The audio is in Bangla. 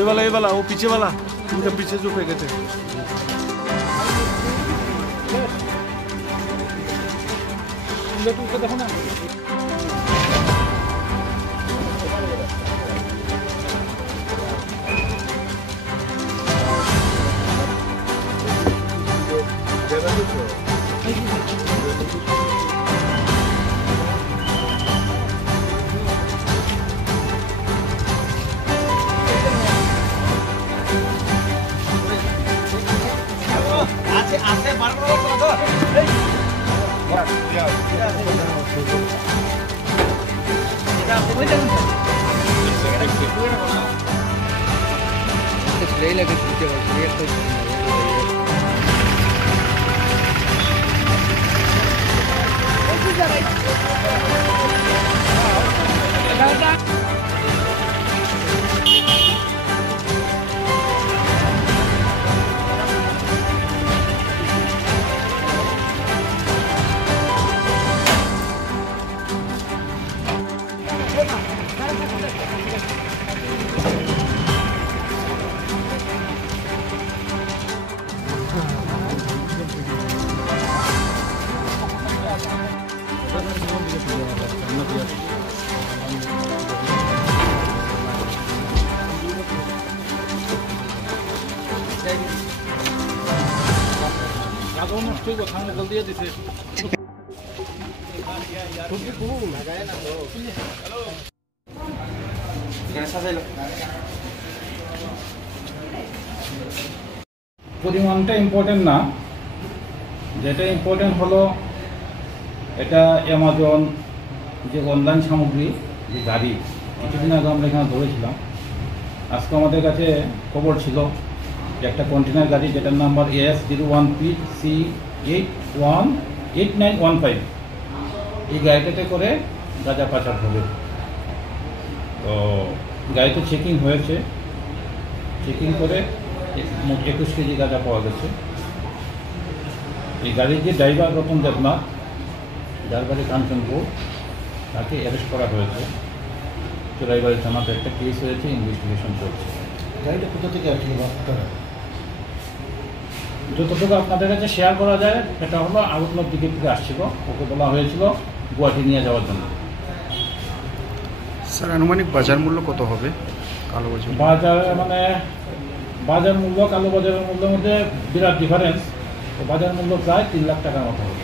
ये वाला वो पीछे वाला, उनके पीछे जो पैकेट है। देखो ना পরিমাণটা ইম্পর্টেন্ট না, যেটা ইম্পর্টেন্ট হলো এটা অ্যামাজন যে অনলাইন সামগ্রী যে গাড়ি কিছুদিন আগে আমরা এখানে ধরেছিলাম। আজকে আমাদের কাছে খবর ছিল যে একটা কন্টেনার গাড়ি যেটার নাম্বার AS01PC818915 এই গাড়িটাতে করে গাঁজা পাচার হবে। তো গাড়িতে চেকিং হয়েছে, চেকিং করে 21 কেজি গাঁজা পাওয়া গেছে। এই গাড়ির যে ড্রাইভার রতন দেবনাথ, যার বাড়ি কাঞ্চনপুর, তাকে অ্যারেস্ট করা হয়েছে। চোরাইবাড়ি থানাতে একটা কেস হয়েছে, ইনভেস্টিগেশন চলছে। গাড়িটা কোথা থেকে আসছিল? যতটুকু আপনাদের কাছে শেয়ার করা যায় সেটা হলো আউটলক দিকে থেকে আসছিল, ওকে বলা হয়েছিল গুয়াহাটি নিয়ে যাওয়ার জন্য। স্যার আনুমানিক বাজার মূল্য কত হবে? কালো বাজার বাজার মূল্য কালো বাজারের মূল্যের মধ্যে বিরাট ডিফারেন্স। তো বাজার মূল্য প্রায় 3 লাখ টাকার মতো হবে।